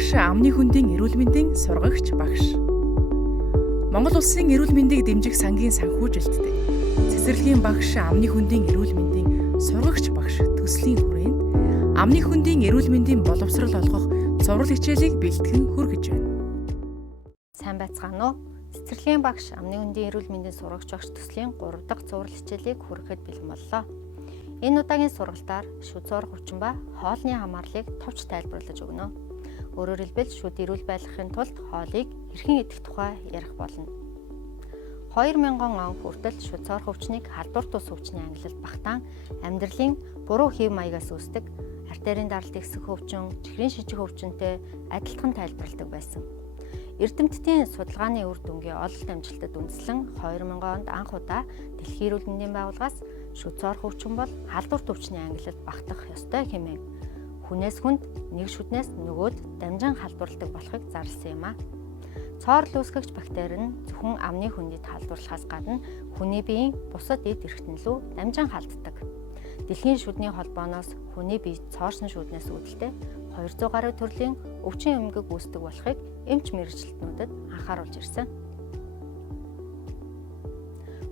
багш амны хөндийн эрүүл мэндийн сургагч багш. Монгол улсын эрүүл мэндийг дэмжих сангийн санхүүжилттэй цэцэрлэгийн багш амны хөндийн эрүүл мэндийн сургагч багш төслийн хүрээнд амны хөндийн эрүүл мэндийн боловсрол олгох цуврал хичээлийг бэлтгэн хүргэж байна. Сайн байцгаана уу? Цэцэрлэгийн багш амны хөндийн эрүүл мэндийн сургагч багш төслийн 3 дахь цуврал хичээлийг хүрэхэд бэлэн боллоо. Энэ удаагийн сургалтаар шүд зурх өвчин ба хоолны хамаарлыг товч тайлбарлаж өгнө. Өөрөөр хэлбэл шүд эрүүл байхын тулд хоолыг хэрхэн идэх тухай ярих болно. 2000 он хүртэл шүд зурх өвчнийг халдвар тус өвчний ангилалд багтаан амьдралын буруу хэв маягаас үүсдэг артерийн даралт ихсэх өвчин, чихрийн шижих өвчнөд адилхан тайлбарладаг байсан. Эрдэмтдийн судалгааны үр дүнгийн ололт амжилтад үндэслэн 2000 онд анх удаа Дэлхийн эрүүл мэндийн байгууллагаас шүд зурх өвчин бол халдвар өвчний ангилалд багтах ёстой хэмээн хүнээс хүнд нэг шүднээс нөгөөд дамжин халдварладаг болохыг зарласан юм а. Цоорл үүсгэгч бактери нь зөвхөн амны хөндөд халдварлахаас гадна хүний биеийн бусад эд эрхтэн лүү дамжин халддаг. Дэлхийн шүдний холбооноос хүний бие цоорсон шүднээс үүдэлтэй 200 гаруй төрлийн өвчин эмгэг үүсдэг болохыг эмч мэргэжилтнүүдэд анхааруулж ирсэн.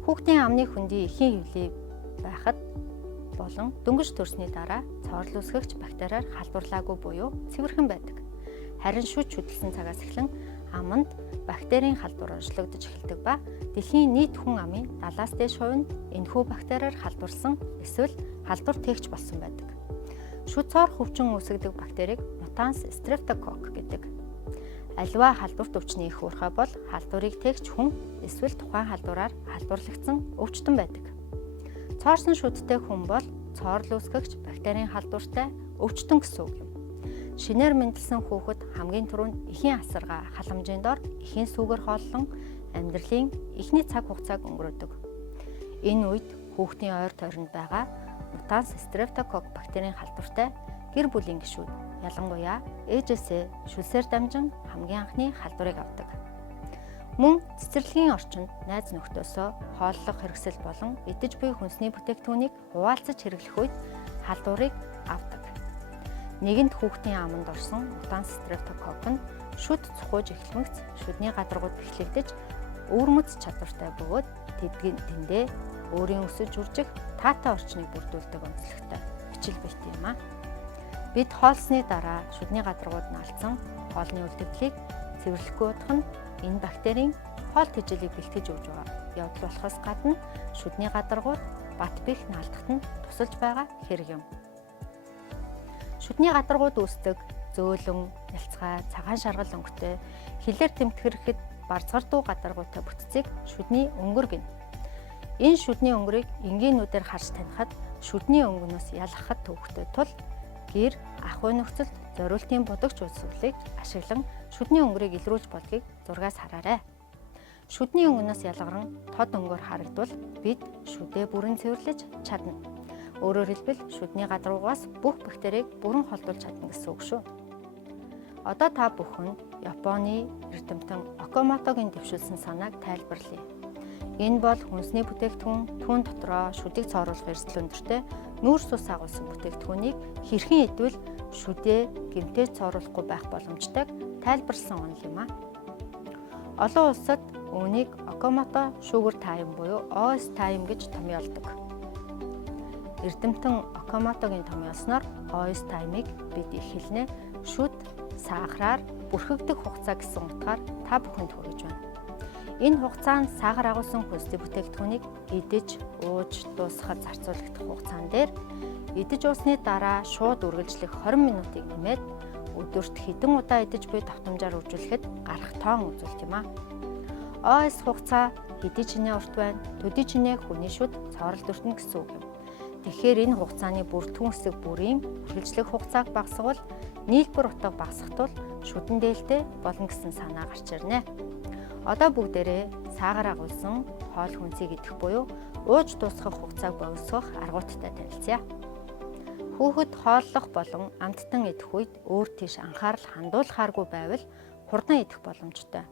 Хүүхдийн амны хөндийн эхийн хөвлий байхад болон дөнгөж төрсний дараа цоорл үүсгэгч бактериар халдварлаагүй буюу цэвэрхэн байдаг. Харин шүд шүтэлсэн цагаас эхлэн аманд бактерийн халдвар онцлогдож эхэлдэг ба дэлхийн нийт хүн амын 70-аас дээш хувь нь энэхүү бактериар халдварлсан эсвэл халдвар тээгч болсон байдаг. Шүд цоорх өвчин үүсгэдэг бактерийг мутанс стрептококк гэдэг. Аливаа халдварт өвчний их уурхай бол халдварыг тээгч хүн эсвэл тухайн халдвараар халдварлагдсан өвчтөн байдаг. Цоорсон шүдтэй хүн бол цоорл үүсгэгч бактерийн халдвартай өвчтөн гэсэн үг юм. Шинээр мэндэлсэн хүүхэд хамгийн түрүүнд эхийн асаргаа халамжийн дор эхийн сүүгээр хооллон амьдралын эхний цаг хугацааг өнгөрөөдөг. Энэ үед хүүхдийн ойр тойронд байгаа мутанс стрептококк бактерийн халдвартай гэр бүлийн гишүүд ялангуяа ээжээсээ шүлсээр дамжин хамгийн анхны халдварыг авдаг. Мөн цэцэрлэгийн орчинд найз нөхдөсөө хооллох хэрэгсэл болон идэж буй хүнсний бүтээгдэхүүнийг хуваалцаж хэрэглэх үед халдварыг авдаг. Нэгэнт хүүхдийн аманд орсон мутанс стрептококк нь шүд цухууж эхлэмэгц шүдний гадаргууд бэхлэгдэж өвөрмөц чадвартай бөгөөд тэндээ өөрийн өсөж үржих таатай орчныг бүрдүүлдэг онцлогтой бичил байт юм а. Бид хоолсны дараа шүдний гадаргууд нь алдсан хоолны үлдэгдлийг цэвэрлэхгүй удах нь энэ бактерийн хоол тэжээлийг бэлтгэж өгж байгаа явдал болохоос гадна шүдний гадаргууд бат бэх наалдахад нь тусалж байгаа хэрэг юм. Шүдний гадаргууд үүсдэг зөөлөн, нялцгай, цагаан шаргал өнгөтэй хилээр тэмтгэрэхэд барзгардуу гадаргуутай бүтцийг шүдний өнгөр гэнэ. Энэ шүдний өнгөрийг энгийнүүдээр харж танихад шүдний өнгөнөөс ялгахад төвөгтэй тул гэр ахуй нөхцөлд зориултын будагч үйлсвэрлийг ашиглан шүдний өнгөрийг илрүүлж болдгийг зургаас хараарай. Шүдний өнгөнөөс ялгаран тод өнгөөр харагдвал бид шүдээ бүрэн цэвэрлэж чадна. Өөрөөр хэлбэл шүдний гадаргуугаас бүх бактерийг бүрэн холдуулж чадна гэсэн үг шүү. Одоо та бүхэнд Японы эрдэмтэн Окамотогийн дэвшүүлсэн санааг тайлбарлая. Энэ бол хүнсний бүтээгдэхүүн түүн дотроо шүдийг цооруулах эрсдэл өндөртэй нүүрс ус агуулсан бүтээгдэхүүнийг хэрхэн идвэл шүдээ гэмтээж цооруулахгүй байх боломжтойг тайлбарласан онол юм а. Олон улсад үүнийг Окамото шүүгэр тайм буюу OS тайм гэж томьёолдог. Эрдэмтэн Окамотогийн томьёолсноор OS таймыг бид их хэлнэ шүд сахараар бүрхэгдэх хугацаа гэсэн утгаар та бүхэнд хүргэж байна. Энэ хугацаанд сахар агуулсан хүнсний бүтээгдэхүүнийг идэж, ууж, дуусгахад зарцуулагдах хугацаан дээр идэж уусны дараа шууд үргэлжлэх 20 минутыг нэмээд өдөрт хэдэн удаа идэж буй давтамжаар үржүүлэхэд гарах тоон үзүүлт юм а. OS хугацаа хэдий чинээ урт байна, төдий чинээ хүний шүд цоорол дөртнө гэсэн үг юм. Тэгэхээр энэ хугацааны бүрдхэн хэсэг бүрийн үргэлжлэх хугацааг багасгавал нийлбэр утга багасгах тул шүдэн дээлтэй болно гэсэн санаа гарч ирнэ. Одоо бүгдээрээ саагаар агуулсан хоол хүнсийг идэх буюу ууж дуусгах хугацааг богиносгох аргуудтай танилцъя. Хүүхэд хооллох болон амттан идэх үед өөр тийш анхаарал хандуулахааргүй байвал хурдан идэх боломжтой.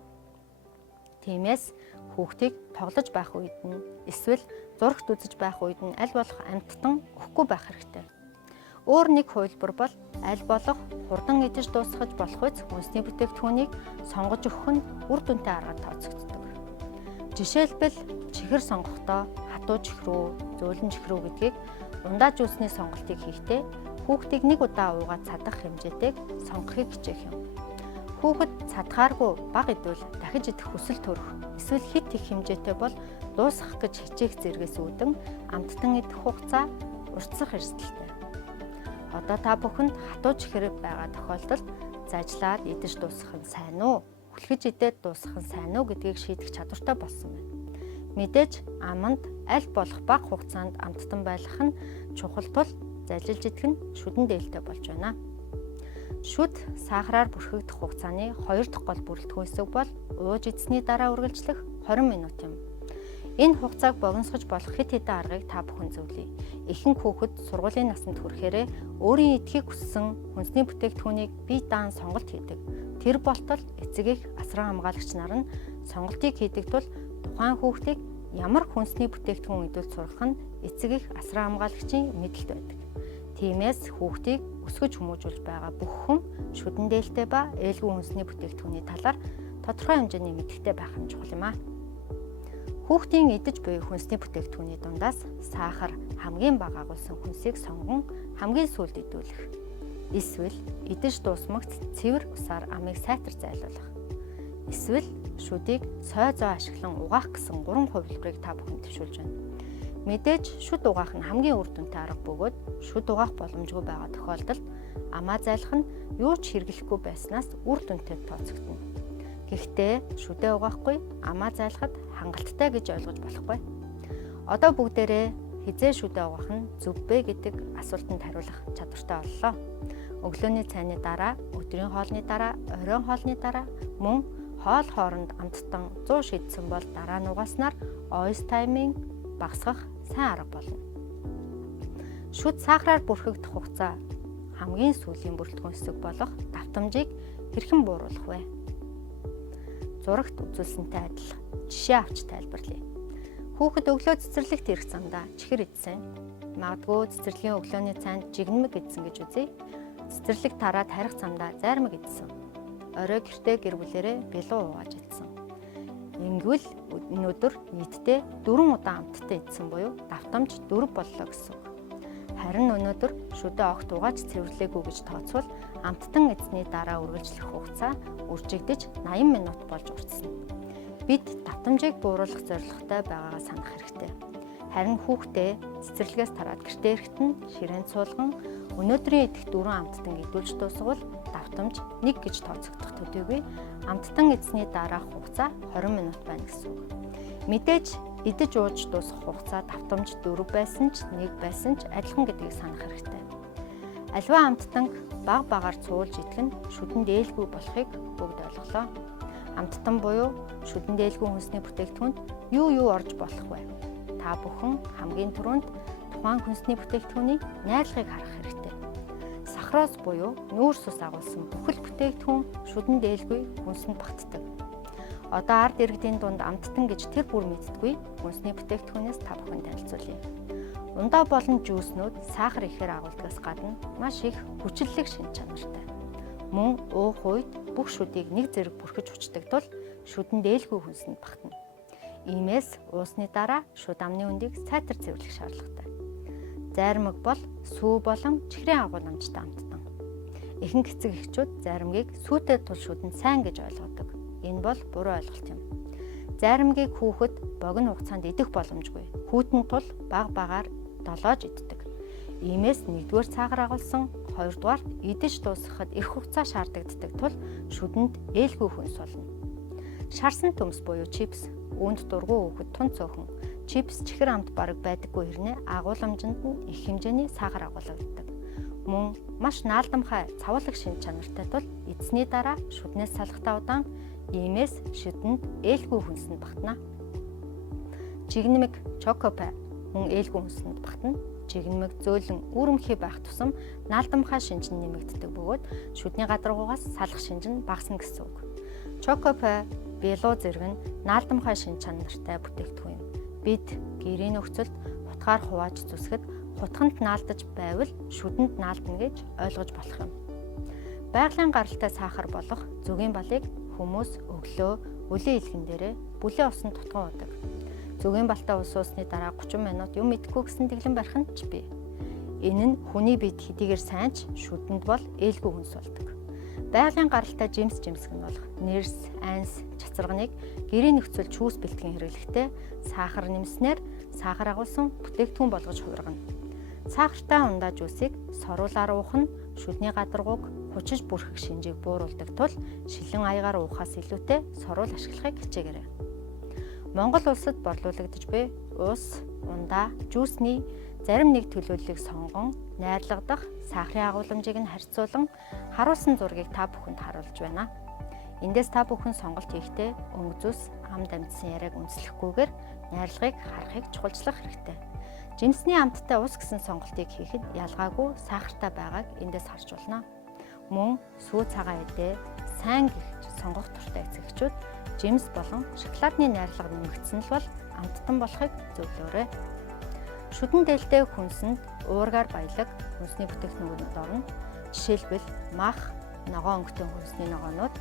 Тиймээс хүүхдийг тоглож байх үед нь эсвэл зурагт үзэж байх үед нь аль болох амттан өгөхгүй байх хэрэгтэй. Өөр нэг хувилбар бол аль болох хурдан идэж дуусгаж болох үс хүнсний бүтээгдэхүүнийг сонгож өгөх нь үр дүнтэй арга тооцогддог. Жишээлбэл чихэр сонгохдоо хатуу чихрүү, зөөлөн чихрүү гэдгийг ундаа жүүсний сонголтыг хийхдээ хүүхдийг нэг удаа уугаад цадах хэмжээтэйг сонгохыг хичээх юм. Хүүхэд цадгааргүй бага идвэл дахиж идэх хүсэл төрөх, эсвэл хит их хэмжээтэй бол дуусгах гэж хичээх зэргээс үүдэн амттан идэх хугацаа уртсах эрсдэлтэй. Одоо та бүхэнд хатуу чихэр байгаа тохиолдолд зажлаад идэж дуусгах нь сайн уу? Хүлхэж идээд дуусгах нь сайн уу гэдгийг шийдэх чадвартай болсон байна. Мэдээж аманд аль болох бага хугацаанд амттан байх нь чухал тул зажилж идэх нь шүдэн дээлтэй болж байна. Шүд сахараар бүрхэгдэх хугацааны 2 дахь гол бүрэлдэхүүн хэсэг бол ууж идсэний дараа үргэлжлэх 20 минут юм. Энэ хугацааг богиносгож болох хэд хэдэн аргыг та бүхэн зөвлөе. Ихэнх хүүхэд сургуулийн насанд хүрэхээрээ өөрийн идэхийг хүссэн хүнсний бүтээгдэхүүнийг бие даан сонголт хийдэг. Тэр болтол эцэг эх асран хамгаалагч нар нь сонголтыг хийдэг тул тухайн хүүхдийг ямар хүнсний бүтээгдэхүүн идвэл сургах нь эцэг эх асран хамгаалагчийн мэдэлд байдаг. Тиймээс хүүхдийг өсгөж хүмүүжүүлж байгаа бүх хүн шүдэн дээлтэй ба ээлгүй хүнсний бүтээгдэхүүний талаар тодорхой хэмжээний мэдэлтэй байх нь чухал юм аа. Хүүхдийн идэж буй хүнсний бүтээгдэхүүний дундаас сахар хамгийн бага агуулсан хүнсийг сонгон хамгийн сүүлд идүүлэх. Эсвэл идэж дуусмагт цэвэр усаар амийг сайтар зайлуулах. Эсвэл шүдийг сой зоо ашиглан угаах гэсэн 3 хувилбарыг та бүхэн төвшүүлж байна. Мэдээж шүд угаах нь хамгийн үр дүнтэй арга бөгөөд шүд угаах боломжгүй байгаа тохиолдолд амаа зайлах нь юу ч хэрэглэхгүй байснаас үр дүнтэй тооцогдно. Гэхдээ шүдээ угаахгүй амаа зайлахад хангалттай гэж ойлгож болохгүй. Одоо бүгдээрээ хизээ шүдээ угаах нь зөв бэ гэдэг асуултанд хариулах чадвартай боллоо. Өглөөний цайны дараа, өдрийн хоолны дараа, оройн хоолны дараа мөн хоол хооронд амттан 100 шидсэн бол дараа нь угааснаар ойс таймын багасгах сайн арга болно. Шүд сахараар бүрхэгдэх хугацаа хамгийн сүүлийн бүрэлдэхүүн хэсэг болох давтамжийг хэрхэн бууруулах вэ? Зурагт үзүүлсэнтэй адил жишээ авч тайлбарлая. Хүүхэд өглөө цэцэрлэгт ирэх замдаа чихэр идсэн. Магадгүй цэцэрлэгийн өглөөний цайнд жигнэмэг идсэн гэж үзье. Цэцэрлэг тараад харих замдаа зайрмаг идсэн. Орой гэртээ гэр бүлэрээ бэлуу уугааж идсэн. Ингэвэл өнөөдөр нийтдээ 4 удаа амттай идсэн буюу давтамж 4 боллоо гэсэн үг. Харин өнөөдөр шүдээ огт угааж цэвэрлээгүй гэж тооцвол амттан эзний дараа үргэлжлэх хугацаа үржигдэж 80 минут болж уртсна. Бид давтамжийг бууруулах зорилготой байгаагаа санах хэрэгтэй. Харин хүүхдээ цэцэрлэгээс тараад гэртээ ирэхэд нь ширээнд суулган өнөөдрийн идэх 4 амттан идүүлж дуусгавал давтамж 1 гэж тооцогдох төдийгүй амттан эзний дараах хугацаа 20 минут байна гэсэн үг. Мэдээж идэж ууж дуусгах хугацаа давтамж 4 байсан ч 1 байсан ч адилхан гэдгийг санах хэрэгтэй. Аливаа амттан баг багаар цуулж идэх нь шүдэн дээлгүй болохыг бүгд ойлголоо. Амттан буюу шүдэн дээлгүй хүнсний бүтээгдэхүүнд юу орж болох вэ? Та бүхэн хамгийн түрүүнд тухайн хүнсний бүтээгдэхүүний найрлагыг харах хэрэгтэй. Сахароз буюу нүүрс ус агуулсан бүхэл бүтээгдэхүүн шүдэн дээлгүй хүнсэнд багтдаг. Одоо ард иргэдийн дунд амттан гэж тэр бүр мэддэггүй хүнсний бүтээгдэхүүнээс та бүхэн танилцуулъя. Ундаа болон жүүснүүд сахар ихээр агуулдагаас гадна маш их хүчлэлэг шин чанартай. Мөн уух үед бүх шүдийг нэг зэрэг бүрхэж хүчдэг тул шүдэн дээлгүй хүнсэнд багтана. Иймээс уусны дараа шүд амны үндийг сайтар цэвэрлэх шаардлагатай. Зайрмаг бол сүү болон чихрийн агууламжтай амттан. Ихэнх эцэг эхчүүд зайрмгийг сүүтэй тул шүдэн сайн гэж ойлгодог. Энэ бол буруу ойлголт юм. Зайрмгийг хүүхэд богино хугацаанд идэх боломжгүй. Хүүтэн тул баг багаар долоож иддэг. Иймээс 1-р цагаар агуулсан, 2-р идэж дуусгахад их хугацаа шаарддаг тул шүдэнд ээлгүй хүнс болно. Шарсан төмс буюу чипс үүнд дургүй хүүхэд тун цөөхөн чипс чихэр амт бараг байдаггүй хэрнээ агууламжинд нь их хэмжээний сахар агуулдаг. Мөн маш наалдамхай цавуулах шин чанартай тул эзний дараа шүднээс салахтаа удаан, иймээс шүдэнд ээлгүй хүнсэнд багтана. Жигнэмэг чокопай мөн ээлгүй хүнсэнд багтана. Жигнэмэг зөөлөн үүрэмхий байх тусам наалдамхай шинж нь нэмэгддэг бөгөөд шүдний гадаргуугаас салах шинж нь багасна гэсэн үг. Чокопай белуу зэрэг нь наалдамхай шин чанартай бүтээгдэхүүн юм. Бид гэрийн нөхцөлд утгаар хувааж зүсгэд хутганд наалдаж байвал шүдэнд наалдана гэж ойлгож болох юм. Байгалийн гаралтай сахар болох зүгийн балыг хүмүүс өглөө өлийн илгэн дээрээ бүлээн усанд тутган уудаг. Зүгийн балтай ус уусны дараа 30 минут юм идэхгүй гэсэн дэглэн барих нь ч бий. Энэ нь хүний биед хэдийгээр сайн ч шүдэнд бол ээлгүй хүнс болдог. Байгалийн гаралтай жимс жимсэг нь бол нэрс, анс, цацрагныг гэрээ нөхцөл чүүс бэлтгэн хэрэглэхдээ сахар нэмснээр сахар агуулсан бүтээгдэхүүн болгож хувиргана. Сахартай ундаа жүүсийг соруулаар уух нь шүдний гадаргууг хучиж бүрхэх шинжийг бууруулдаг тул шилэн аягаар уухаас илүүтэй сорул ашиглахыг хичээгээрэй. Монгол улсад борлуулагдж буй ус, ундаа, жүүсний зарим нэг төлөвлөлийг сонгон, найрлагдах сахарын агуулмжийг нь харьцуулан харуулсан зургийг та бүхэнд харуулж байна. Эндээс та бүхэн сонголт хийхдээ өнгө зүс, амд амьдсан яриаг үндэслэхгүйгээр найрлагыг харахыг чухалчлах хэрэгтэй. Жимсний амттай ус гэсэн сонголтыг хийхэд ялгаагүй сахартай байгааг эндээс харж болно. Мөн сүү цагаан эдээ, сайн гихж сонгох туртай эцэгчүүд жимс болон шоколадны найрлага нэмэгдсэн л бол амттан болохыг зөвлөөрэй. Шүдэн дээлтэй хүнсэнд уургаар баялаг хүнсний бүтээгдэхүүнүүд орно. Жишээлбэл мах, ногоон өнгөтэй хүнсний ногоонууд,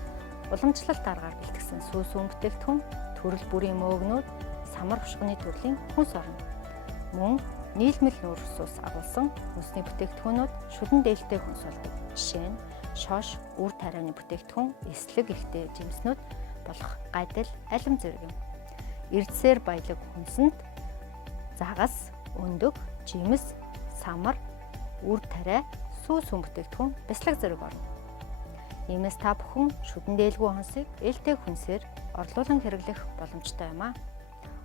уламжлалт аргаар бэлтгэсэн сүүсүүн бүтээгдэхүүн, төрөл бүрийн мөөгнүүд, самар хушганы төрлийн хүнс орно. Мөн нийлмэл нүүрс ус агуулсан хүнсний бүтээгдэхүүнүүд шүдэн дээлтэй хүнс болдог. Жишээ нь шош, үр тарианы бүтээгдэхүүн, эслэг ихтэй жимснүүд болох гайдал, алим зэрэг юм. Эрдсээр баялаг хүнсэнд загас, өндөг, жимс, самар, үр тариа, сүүсүүн бүтээгдэхүүн, бяцлаг зэрэг орно. Иймээс та бүхэн шүдэн дээлгүй хонсыг ээлтэй хүнсээр орлуулан хэрэглэх боломжтой юм а.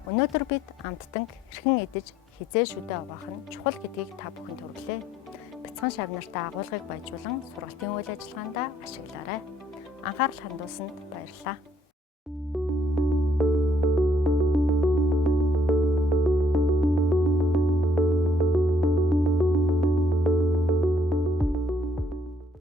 Өнөөдөр бид амттанг хэрхэн идэж хизээ шүдэ авах нь чухал гэдгийг та бүхэнд хүргэлээ. Бяцхан шавнартай агуулгыг баяжуулан сургалтын үйл ажиллагаанд ашиглаарай. Анхаарал хандуулсанд баярлалаа.